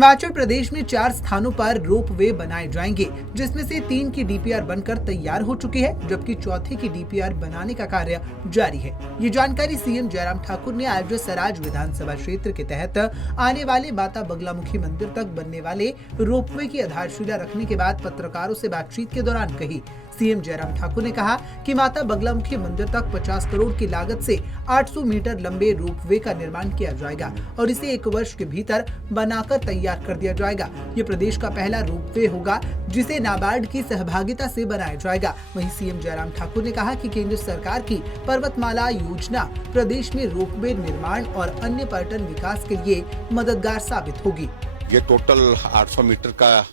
हिमाचल प्रदेश में 4 स्थानों पर रोपवे बनाए जाएंगे, जिसमें से 3 की डीपीआर बनकर तैयार हो चुकी है, जबकि चौथे की डीपीआर बनाने का कार्य जारी है। ये जानकारी सीएम जयराम ठाकुर ने आज सराज विधानसभा क्षेत्र के तहत आने वाले माता बगलामुखी मंदिर तक बनने वाले रोपवे की आधारशिला रखने के बाद पत्रकारों से बातचीत के दौरान कही। सीएम जयराम ठाकुर ने कहा कि माता बगलामुखी मंदिर तक 50 करोड़ की लागत से 800 मीटर लंबे रोपवे का निर्माण किया जाएगा और इसे 1 वर्ष के भीतर बनाकर तैयार कर दिया जाएगा। ये प्रदेश का पहला रोपवे होगा जिसे नाबार्ड की सहभागिता से बनाया जाएगा। वहीं सीएम जयराम ठाकुर ने कहा कि केंद्र सरकार की पर्वतमाला योजना प्रदेश में रोपवे निर्माण और अन्य पर्यटन विकास के लिए मददगार साबित होगी। ये टोटल 800 मीटर का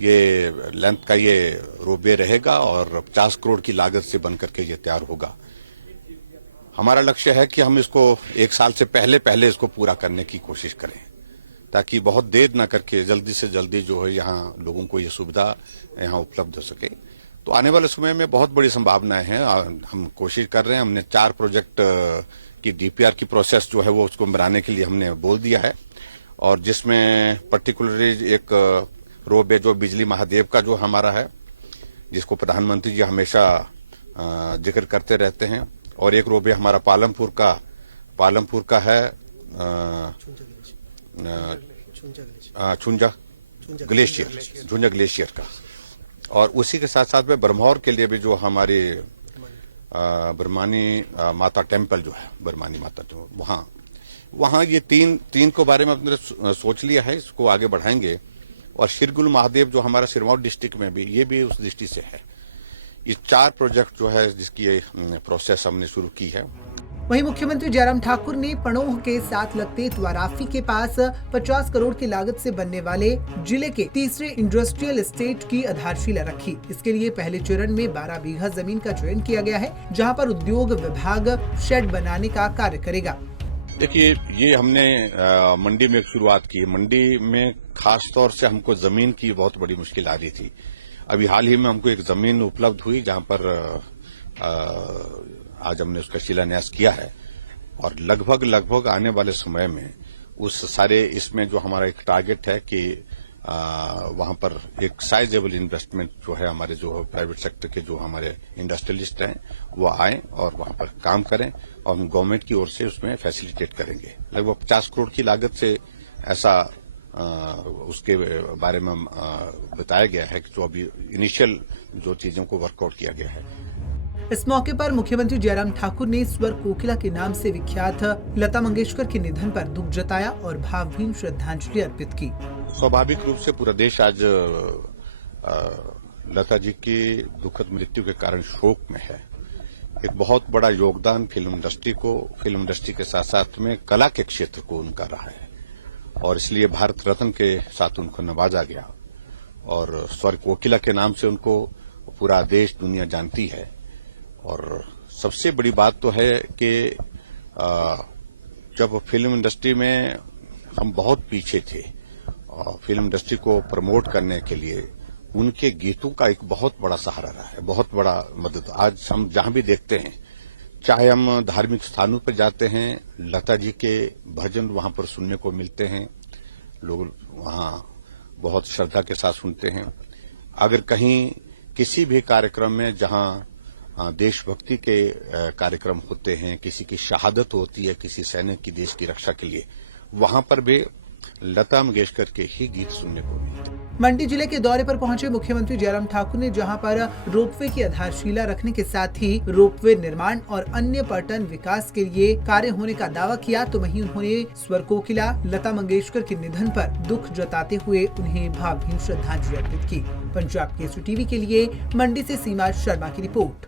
ये लेंथ का ये रोपवे रहेगा और 50 करोड़ की लागत से बनकर के ये तैयार होगा। हमारा लक्ष्य है कि हम इसको 1 साल से पहले इसको पूरा करने की कोशिश करें, ताकि बहुत देर न करके जल्दी से जल्दी जो है यहाँ लोगों को ये सुविधा यहाँ उपलब्ध हो सके। तो आने वाले समय में बहुत बड़ी संभावनाएं हैं। हम कोशिश कर रहे हैं। हमने 4 प्रोजेक्ट की डीपीआर की प्रोसेस जो है वो उसको बनाने के लिए हमने बोल दिया है, और जिसमें पर्टिकुलरली एक रोपवे जो बिजली महादेव का जो हमारा है, जिसको प्रधानमंत्री जी हमेशा जिक्र करते रहते हैं, और एक रोपवे हमारा पालमपुर का है झुंझा ग्लेशियर का, और उसी के साथ साथ में ब्रह्मौर के लिए भी जो हमारी ब्रह्मानी माता टेम्पल जो है, ब्रह्मानी माता जो वहाँ ये तीन को बारे में अपने सोच लिया है, इसको आगे बढ़ाएंगे। और शिरगुल महादेव जो हमारा सिरमौर डिस्ट्रिक्ट में भी, ये भी उस दृष्टि से है। ये 4 प्रोजेक्ट जो है जिसकी प्रोसेस हमने शुरू की है। वहीं मुख्यमंत्री जयराम ठाकुर ने पणोह के साथ लगते त्वाराफी के पास 50 करोड़ की लागत से बनने वाले जिले के तीसरे इंडस्ट्रियल एस्टेट की आधारशिला रखी। इसके लिए पहले चरण में 12 बीघा जमीन का चयन किया गया है, जहां पर उद्योग विभाग शेड बनाने का कार्य करेगा। देखिए, ये हमने मंडी में शुरुआत की। मंडी में खास तौर से हमको जमीन की बहुत बड़ी मुश्किल आ रही थी। अभी हाल ही में हमको एक जमीन उपलब्ध हुई, जहां पर आज हमने उसका शिलान्यास किया है, और लगभग आने वाले समय में उस सारे इसमें जो हमारा एक टारगेट है कि वहां पर एक साइजेबल इन्वेस्टमेंट जो है, हमारे जो प्राइवेट सेक्टर के जो हमारे इंडस्ट्रियलिस्ट हैं वो आए और वहां पर काम करें, और हम गवर्नमेंट की ओर से उसमें फैसिलिटेट करेंगे। लगभग 50 करोड़ की लागत से ऐसा उसके बारे में बताया गया है कि जो अभी इनिशियल जो चीजों को वर्कआउट किया गया है। इस मौके पर मुख्यमंत्री जयराम ठाकुर ने स्वर कोकिला के नाम से विख्यात लता मंगेशकर के निधन पर दुख जताया और भावभीनी श्रद्धांजलि अर्पित की। स्वाभाविक रूप से पूरा देश आज लता जी की दुखद मृत्यु के कारण शोक में है। एक बहुत बड़ा योगदान फिल्म इंडस्ट्री के साथ साथ में कला के क्षेत्र को उनका रहा है, और इसलिए भारत रत्न के साथ उनको नवाजा गया, और स्वर कोकिला के नाम से उनको पूरा देश दुनिया जानती है। और सबसे बड़ी बात तो है कि जब फिल्म इंडस्ट्री में हम बहुत पीछे थे, और फिल्म इंडस्ट्री को प्रमोट करने के लिए उनके गीतों का एक बहुत बड़ा सहारा रहा है, बहुत बड़ा मदद। आज हम जहां भी देखते हैं, चाहे हम धार्मिक स्थानों पर जाते हैं, लता जी के भजन वहां पर सुनने को मिलते हैं, लोग वहां बहुत श्रद्धा के साथ सुनते हैं। अगर कहीं किसी भी कार्यक्रम में जहां देशभक्ति के कार्यक्रम होते हैं, किसी की शहादत होती है, किसी सैनिक की देश की रक्षा के लिए, वहां पर भी लता मंगेशकर के ही गीत सुनने को मिलते हैं। मंडी जिले के दौरे पर पहुंचे मुख्यमंत्री जयराम ठाकुर ने जहां पर रोपवे की आधारशिला रखने के साथ ही रोपवे निर्माण और अन्य पर्यटन विकास के लिए कार्य होने का दावा किया, तो वहीं उन्होंने स्वर कोकिला लता मंगेशकर के निधन पर दुख जताते हुए उन्हें भावभीनी श्रद्धांजलि अर्पित की। पंजाब केसरी टीवी के लिए मंडी से सीमा शर्मा की रिपोर्ट।